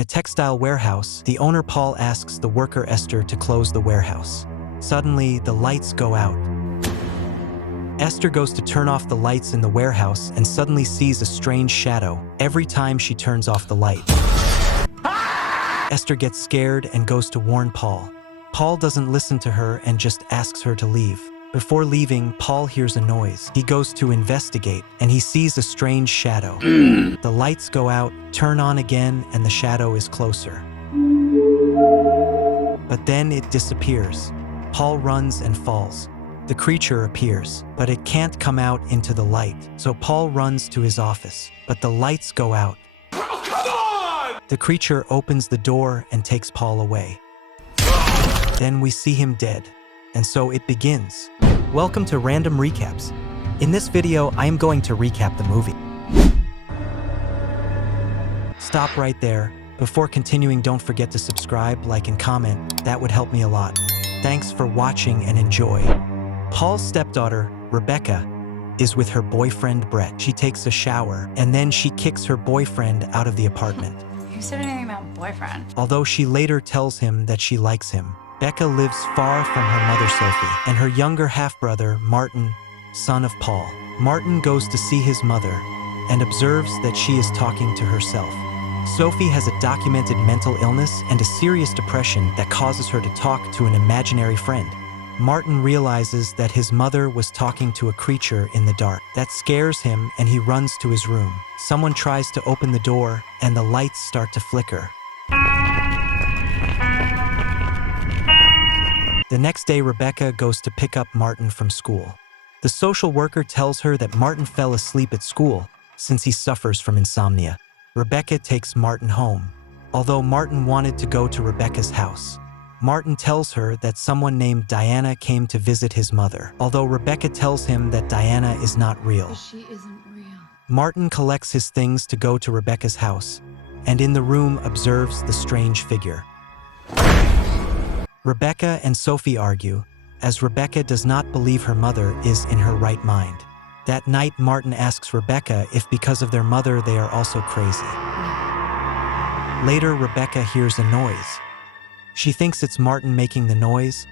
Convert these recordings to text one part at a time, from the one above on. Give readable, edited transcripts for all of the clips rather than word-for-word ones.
In a textile warehouse, the owner Paul asks the worker Esther to close the warehouse. Suddenly, the lights go out. Esther goes to turn off the lights in the warehouse and suddenly sees a strange shadow every time she turns off the light. Esther gets scared and goes to warn Paul. Paul doesn't listen to her and just asks her to leave. Before leaving, Paul hears a noise. He goes to investigate and he sees a strange shadow. The lights go out, turn on again, and the shadow is closer. But then it disappears. Paul runs and falls. The creature appears, but it can't come out into the light, so Paul runs to his office, but the lights go out. Oh, come on! The creature opens the door and takes Paul away. Then we see him dead, and so it begins. Welcome to Random Recaps. In this video, I am going to recap the movie. Stop right there. Before continuing, don't forget to subscribe, like, and comment. That would help me a lot. Thanks for watching and enjoy. Paul's stepdaughter, Rebecca, is with her boyfriend Brett. She takes a shower, and then she kicks her boyfriend out of the apartment. Who said anything about boyfriend? Although she later tells him that she likes him. Becca lives far from her mother Sophie, and her younger half-brother, Martin, son of Paul. Martin goes to see his mother, and observes that she is talking to herself. Sophie has a documented mental illness and a serious depression that causes her to talk to an imaginary friend. Martin realizes that his mother was talking to a creature in the dark. That scares him and he runs to his room. Someone tries to open the door and the lights start to flicker. The next day, Rebecca goes to pick up Martin from school. The social worker tells her that Martin fell asleep at school since he suffers from insomnia. Rebecca takes Martin home. Although Martin wanted to go to Rebecca's house, Martin tells her that someone named Diana came to visit his mother. Although Rebecca tells him that Diana is not real. She isn't real. Martin collects his things to go to Rebecca's house, and in the room observes the strange figure. Rebecca and Sophie argue, as Rebecca does not believe her mother is in her right mind. That night, Martin asks Rebecca if because of their mother they are also crazy. Later, Rebecca hears a noise. She thinks it's Martin making the noise,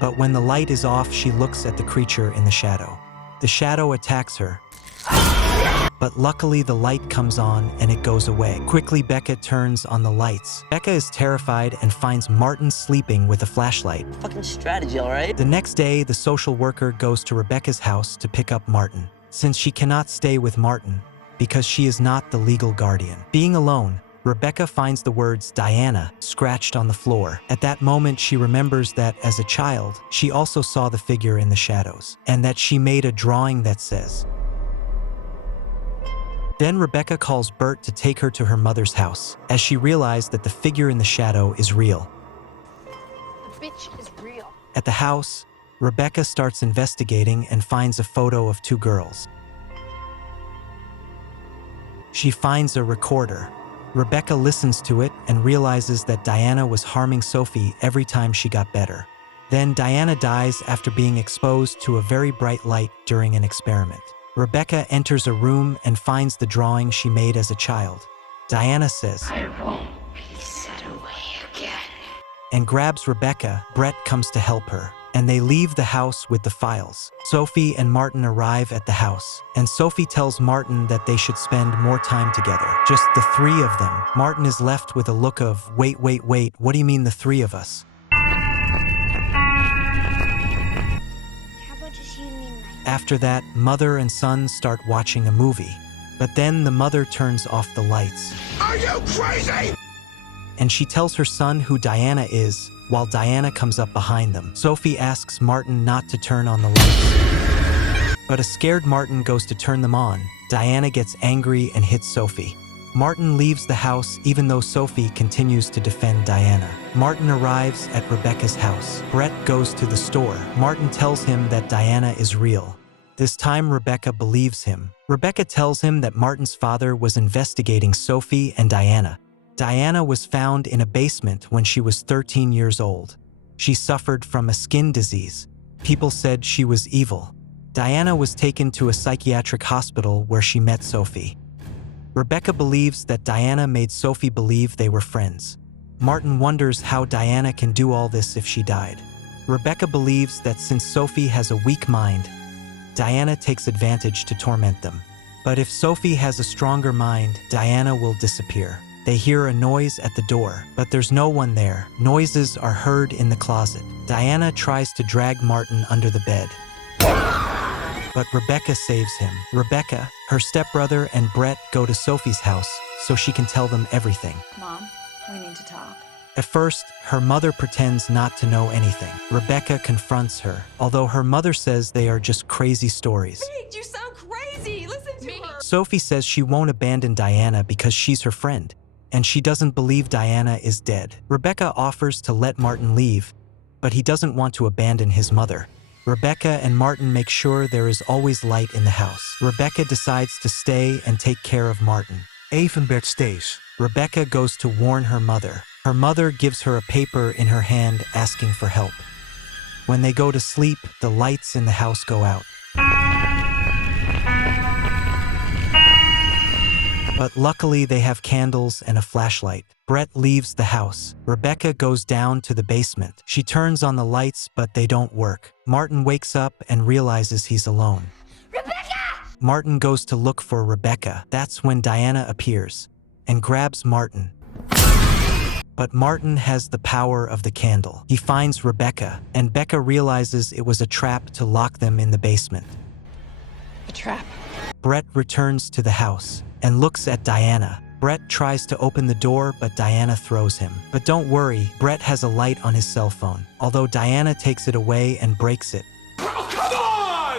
but when the light is off, she looks at the creature in the shadow. The shadow attacks her, but luckily the light comes on and it goes away. Quickly, Becca turns on the lights. Becca is terrified and finds Martin sleeping with a flashlight. Fucking strategy, all right? The next day, the social worker goes to Rebecca's house to pick up Martin, since she cannot stay with Martin because she is not the legal guardian. Being alone, Rebecca finds the words Diana scratched on the floor. At that moment, she remembers that as a child, she also saw the figure in the shadows, and that she made a drawing that says. Then Rebecca calls Bert to take her to her mother's house, as she realized that the figure in the shadow is real. The bitch is real. At the house, Rebecca starts investigating and finds a photo of two girls. She finds a recorder. Rebecca listens to it and realizes that Diana was harming Sophie every time she got better. Then Diana dies after being exposed to a very bright light during an experiment. Rebecca enters a room and finds the drawing she made as a child. Diana says, "I won't be set away again," and grabs Rebecca. Brett comes to help her, and they leave the house with the files. Sophie and Martin arrive at the house, and Sophie tells Martin that they should spend more time together. Just the three of them. Martin is left with a look of, wait, what do you mean the three of us? After that, mother and son start watching a movie. But then the mother turns off the lights. Are you crazy? And she tells her son who Diana is, while Diana comes up behind them. Sophie asks Martin not to turn on the lights. But a scared Martin goes to turn them on. Diana gets angry and hits Sophie. Martin leaves the house even though Sophie continues to defend Diana. Martin arrives at Rebecca's house. Brett goes to the store. Martin tells him that Diana is real. This time, Rebecca believes him. Rebecca tells him that Martin's father was investigating Sophie and Diana. Diana was found in a basement when she was 13 years old. She suffered from a skin disease. People said she was evil. Diana was taken to a psychiatric hospital where she met Sophie. Rebecca believes that Diana made Sophie believe they were friends. Martin wonders how Diana can do all this if she died. Rebecca believes that since Sophie has a weak mind, Diana takes advantage to torment them. But if Sophie has a stronger mind, Diana will disappear. They hear a noise at the door, but there's no one there. Noises are heard in the closet. Diana tries to drag Martin under the bed, but Rebecca saves him. Rebecca, her stepbrother, and Brett go to Sophie's house so she can tell them everything. Mom, we need to talk. At first, her mother pretends not to know anything. Rebecca confronts her, although her mother says they are just crazy stories. Wait, you sound crazy. Listen to her. Sophie says she won't abandon Diana because she's her friend, and she doesn't believe Diana is dead. Rebecca offers to let Martin leave, but he doesn't want to abandon his mother. Rebecca and Martin make sure there is always light in the house. Rebecca decides to stay and take care of Martin. Evenbert stays. Rebecca goes to warn her mother. Her mother gives her a paper in her hand asking for help. When they go to sleep, the lights in the house go out. But luckily they have candles and a flashlight. Brett leaves the house. Rebecca goes down to the basement. She turns on the lights, but they don't work. Martin wakes up and realizes he's alone. Rebecca! Martin goes to look for Rebecca. That's when Diana appears and grabs Martin. But Martin has the power of the candle. He finds Rebecca, and Becca realizes it was a trap to lock them in the basement. A trap. Brett returns to the house and looks at Diana. Brett tries to open the door, but Diana throws him. But don't worry, Brett has a light on his cell phone, although Diana takes it away and breaks it. Oh, come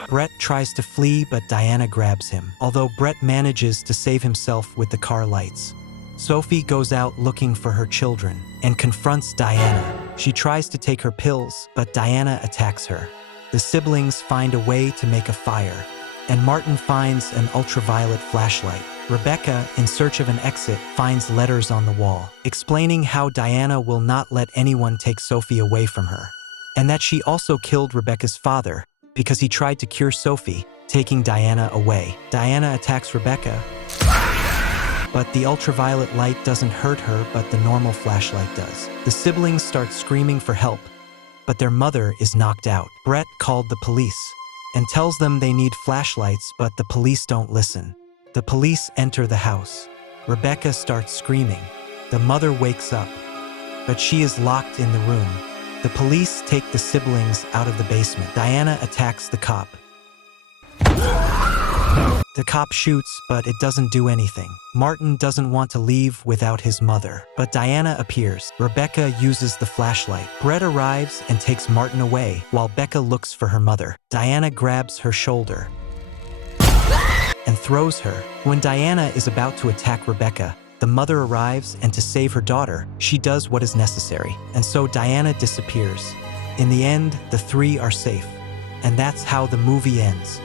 on! Brett tries to flee, but Diana grabs him, although Brett manages to save himself with the car lights. Sophie goes out looking for her children and confronts Diana. She tries to take her pills, but Diana attacks her. The siblings find a way to make a fire, and Martin finds an ultraviolet flashlight. Rebecca, in search of an exit, finds letters on the wall, explaining how Diana will not let anyone take Sophie away from her, and that she also killed Rebecca's father because he tried to cure Sophie, taking Diana away. Diana attacks Rebecca, but the ultraviolet light doesn't hurt her, but the normal flashlight does. The siblings start screaming for help, but their mother is knocked out. Brett called the police and tells them they need flashlights, but the police don't listen. The police enter the house. Rebecca starts screaming. The mother wakes up, but she is locked in the room. The police take the siblings out of the basement. Diana attacks the cop. The cop shoots, but it doesn't do anything. Martin doesn't want to leave without his mother, but Diana appears. Rebecca uses the flashlight. Brett arrives and takes Martin away, while Becca looks for her mother. Diana grabs her shoulder and throws her. When Diana is about to attack Rebecca, the mother arrives, and to save her daughter, she does what is necessary. And so Diana disappears. In the end, the three are safe. And that's how the movie ends.